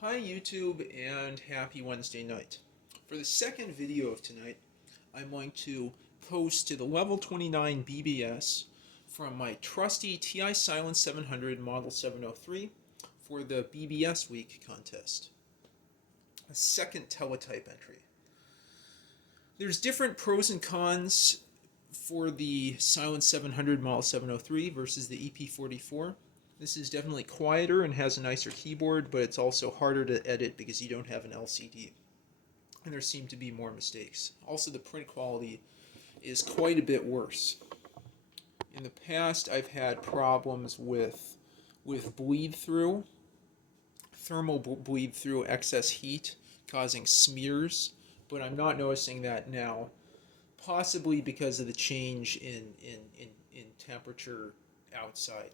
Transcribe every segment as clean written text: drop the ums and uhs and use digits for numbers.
Hi YouTube and happy Wednesday night. For the second video of tonight, I'm going to post to the level 29 BBS from my trusty TI Silence 700 Model 703 for the BBS Week contest. A second teletype entry. There's different pros and cons for the Silence 700 Model 703 versus the EP44. This is definitely quieter and has a nicer keyboard, but it's also harder to edit because you don't have an LCD. And there seem to be more mistakes. Also, the print quality is quite a bit worse. In the past, I've had problems with bleed through, thermal bleed through, excess heat causing smears, but I'm not noticing that now, possibly because of the change in temperature outside.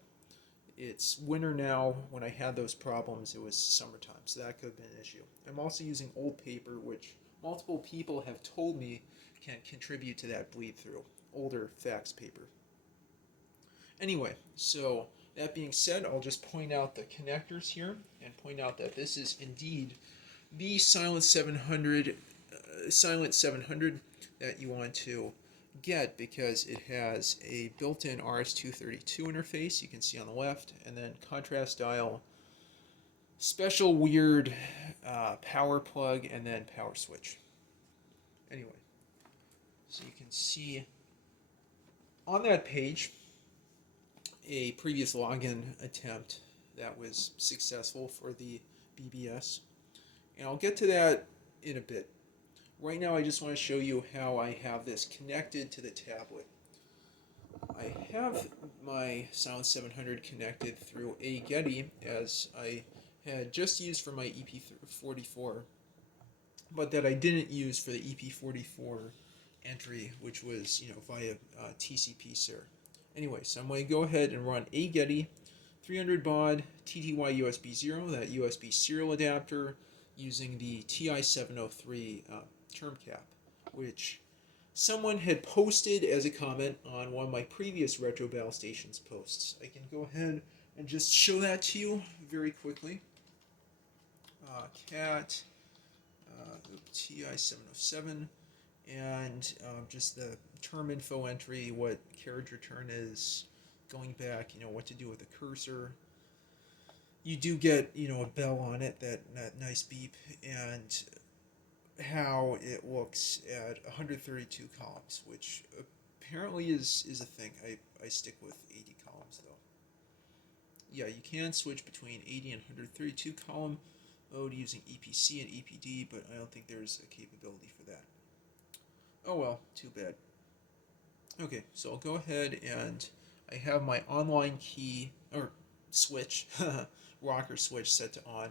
It's winter now. When I had those problems, it was summertime, so that could have been an issue. I'm also using old paper, which multiple people have told me can contribute to that bleed through. Older fax paper. Anyway, so that being said, I'll just point out the connectors here and point out that this is indeed the Silence 700 that you want to get because it has a built-in RS-232 interface you can see on the left, and then contrast dial, special weird power plug, and then power switch. Anyway, so you can see on that page a previous login attempt that was successful for the BBS, and I'll get to that in a bit. Right now I just want to show you how I have this connected to the tablet. I have my Silence 700 connected through agetty, as I had just used for my EP44, but that I didn't use for the EP44 entry, which was via tcpser. Anyway, so I'm going to go ahead and run agetty 300 baud TTY USB 0, that USB serial adapter, using the TI 703 term cap, which someone had posted as a comment on one of my previous retrobattlestations posts. I can go ahead and just show that to you very quickly. Cat TI 707, and just the term info entry, what carriage return is, going back, what to do with the cursor. You do get, a bell on it, that nice beep, and how it looks at 132 columns, which apparently is a thing. I stick with 80 columns though. Yeah, you can switch between 80 and 132 column mode using EPC and EPD, but I don't think there's a capability for that. Oh well, too bad. Okay, so I'll go ahead and I have my online key, or switch, rocker switch set to on.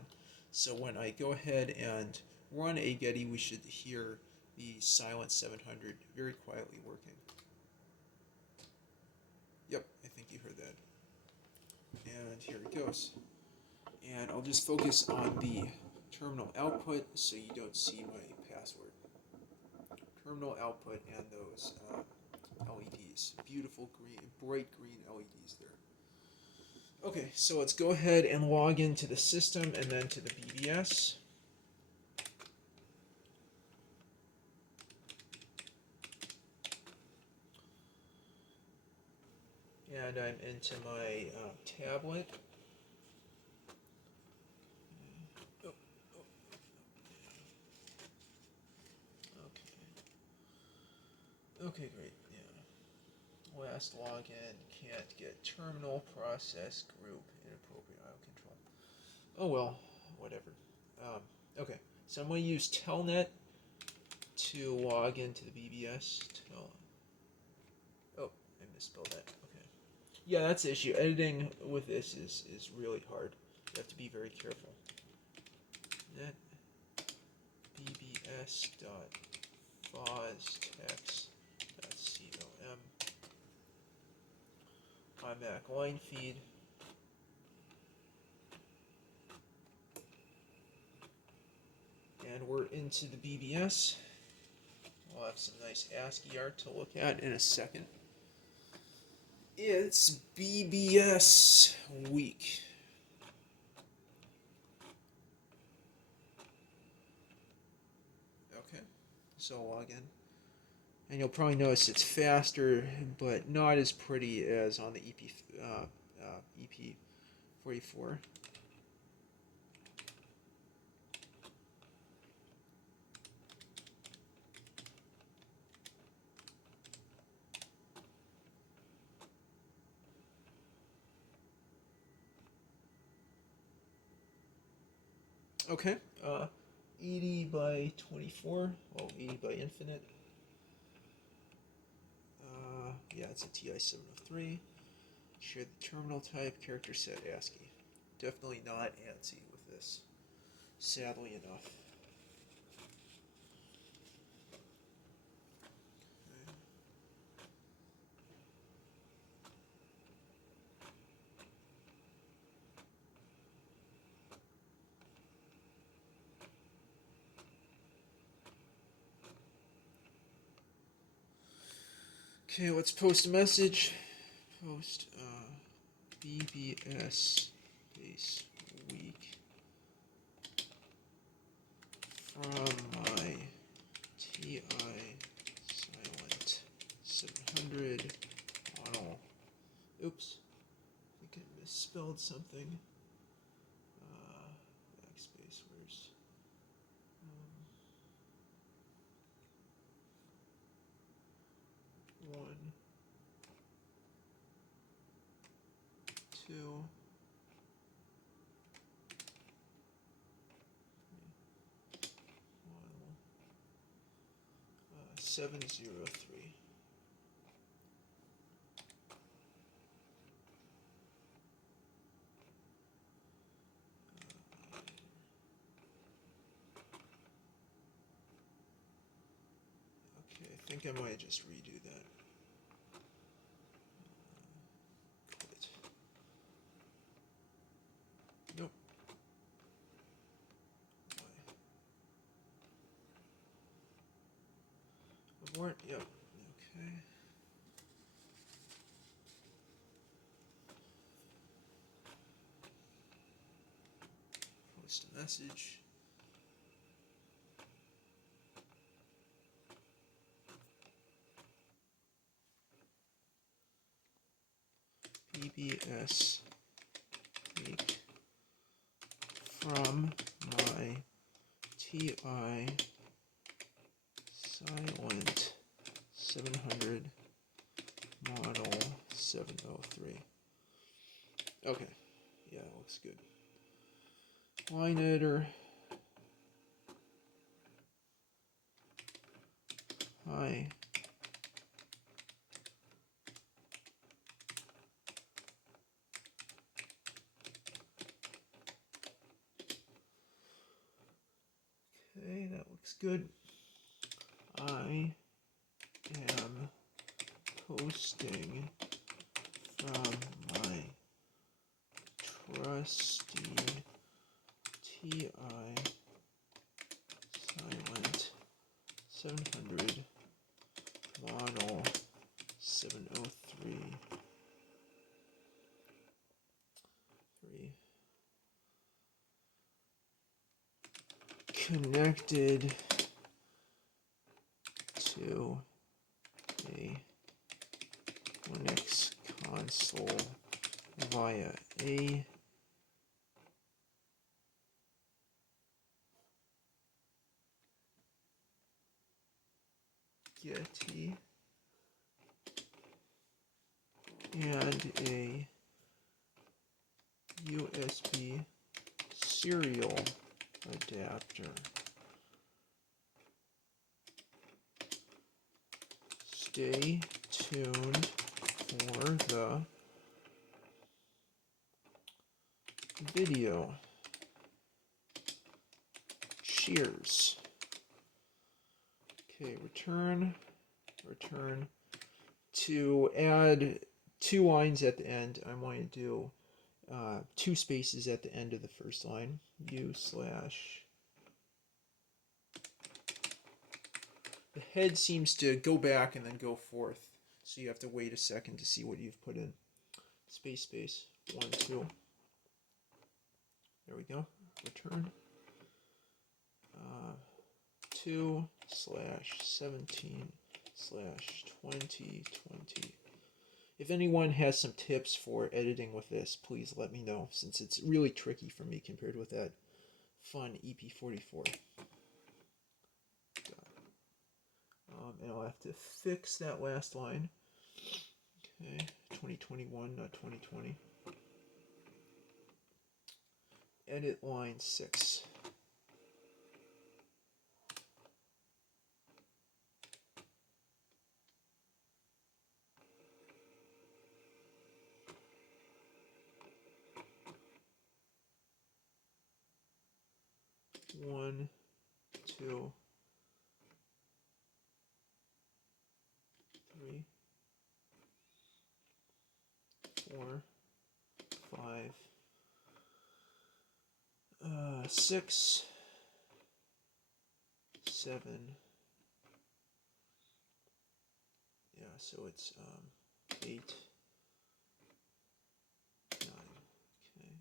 So when I go ahead and run agetty, we should hear the Silence 700 very quietly working. Yep, I think you heard that. And here it goes. And I'll just focus on the terminal output so you don't see my password. Terminal output and those LEDs. Beautiful green, bright green LEDs there. Okay, so let's go ahead and log into the system and then to the BBS. And I'm into my tablet. Okay, great. Yeah. Last login, can't get terminal, process, group, inappropriate auto control. Oh well, whatever. Okay, so I'm going to use telnet to log into the BBS. Oh, I misspelled that. Okay. Yeah, that's the issue. Editing with this is really hard. You have to be very careful. Net bbs dot text.com iMac line feed. And we're into the BBS. We'll have some nice ASCII art to look at in a second. It's BBS week. Okay, so I'll log in. And you'll probably notice it's faster, but not as pretty as on the EP44. Okay, 80 by 24, well, 80 by infinite. Yeah, it's a TI-703. Share the terminal type, character set ASCII. Definitely not ANSI with this, sadly enough. Okay, let's post a message. Post BBS Week from my TI Silent 700 model. Oops, I think I misspelled something. Backspace, where's... 1, 2, 703. Okay, I think I might just redo that. Quit. Nope. Why? Abort? Yep. Okay. Post a message. BBS Week from my TI Silent 700 model 703. Okay, yeah, it looks good. Line editor. Hi. Okay, that looks good. I am posting from my trusty TI Silent 700 model 703. Connected to a Linux console via agetty and a USB serial adapter. Stay tuned for the video. Cheers. Okay, return. To add 2 lines at the end, I'm going to do 2 spaces at the end of the first line. U/. The head seems to go back and then go forth, so you have to wait a second to see what you've put in. Space, 1, 2. There we go. Return. 2. /17/2020. If anyone has some tips for editing with this, please let me know, since it's really tricky for me compared with that fun EP44. And I'll have to fix that last line. Okay, 2021, not 2020. Edit line 6. One, two, three, 4, 5, 6, 7. Yeah, so it's 8, 9. Okay,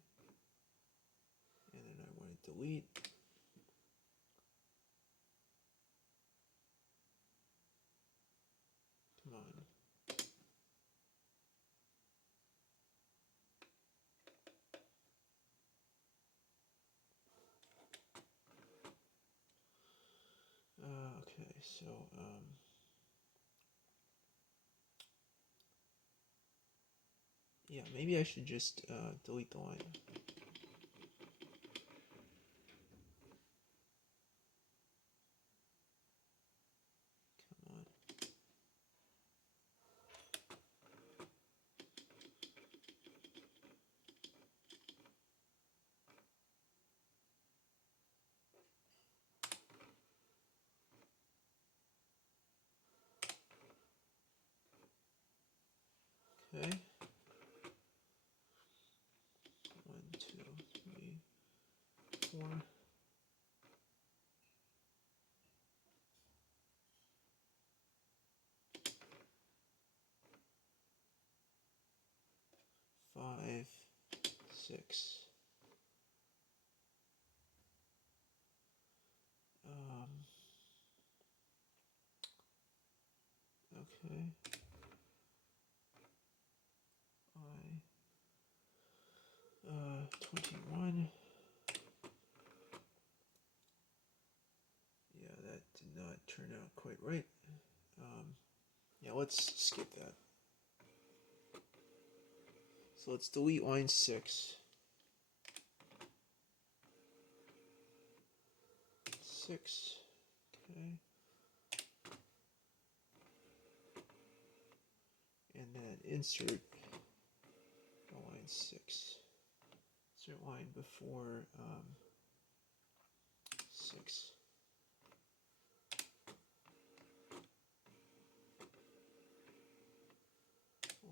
and then I want to delete. Come on. Okay, so yeah, maybe I should just delete the line. Come on. Okay. 1, 2, 3, 4. 5, 6. Okay. 21. Yeah, that did not turn out quite right. Yeah, let's skip that. So let's delete line 6. 6. Okay. And then insert line 6. Insert line before 6.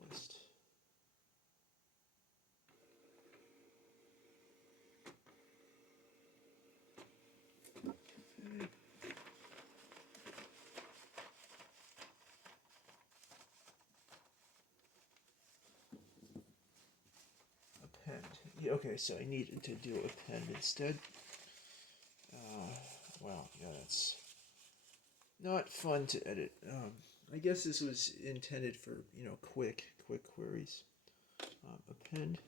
List. Append. Yeah, okay, so I needed to do append instead. Wow, yeah, that's not fun to edit. I guess this was intended for, quick queries. Append.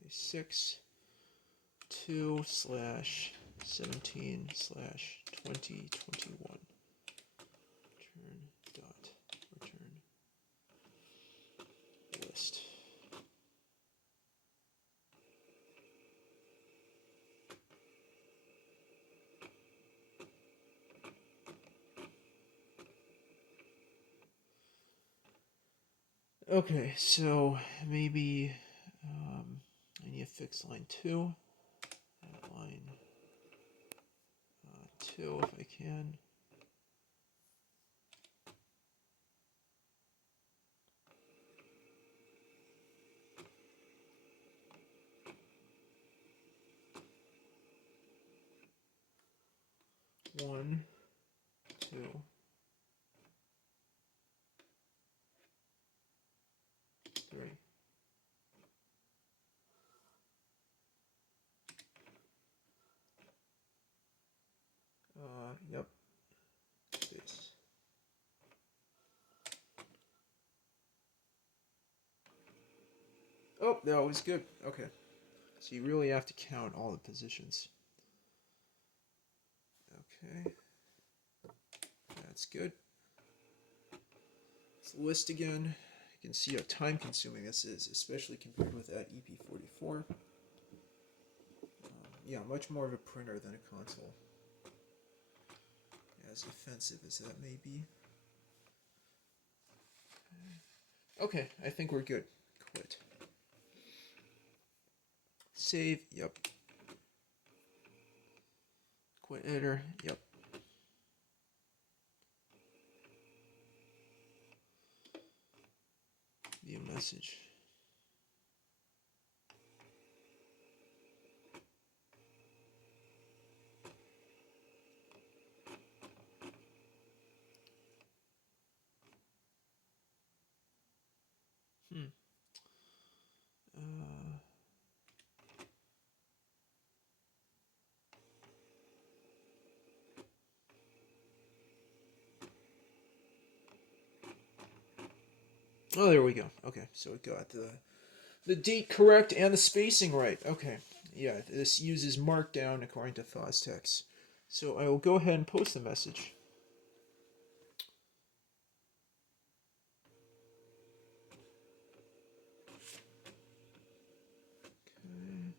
Okay, 6, 2/17/2021. Return list. Okay, so maybe I need to fix line 2. Line 2 if I can. One, 2, 3. Yep. Space. Oh, that was good. Okay. So you really have to count all the positions. Okay. That's good. Let's list again. You can see how time consuming this is, especially compared with that EP44. Yeah, much more of a printer than a console. As offensive as that may be. Okay, I think we're good. Quit. Save, yep. Quit enter, yep. View message. Oh, there we go. Okay, so it got the date correct and the spacing right. Okay, yeah, this uses Markdown according to Fostex. So I will go ahead and post the message. Okay.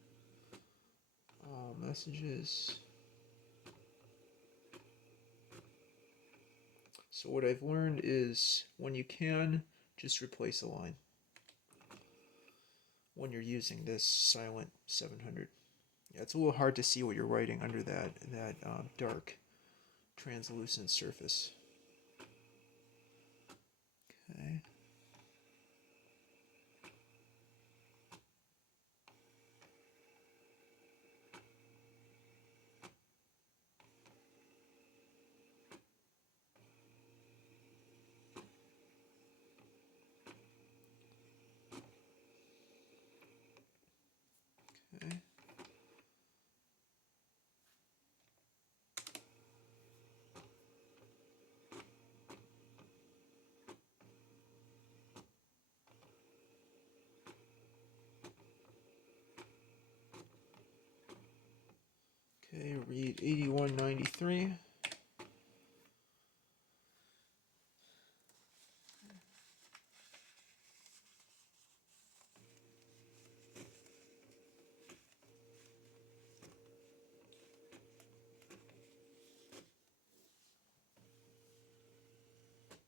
All messages. So what I've learned is when you can, just replace a line when you're using this silent 700. Yeah, it's a little hard to see what you're writing under that dark translucent surface. Okay. Okay. Okay, read 8193.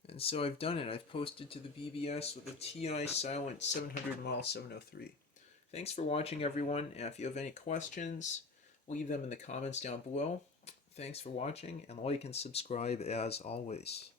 And so I've done it. I've posted to the BBS with a TI Silent 700 Model 703. Thanks for watching, everyone. And if you have any questions, leave them in the comments down below. Thanks for watching, and like and subscribe as always.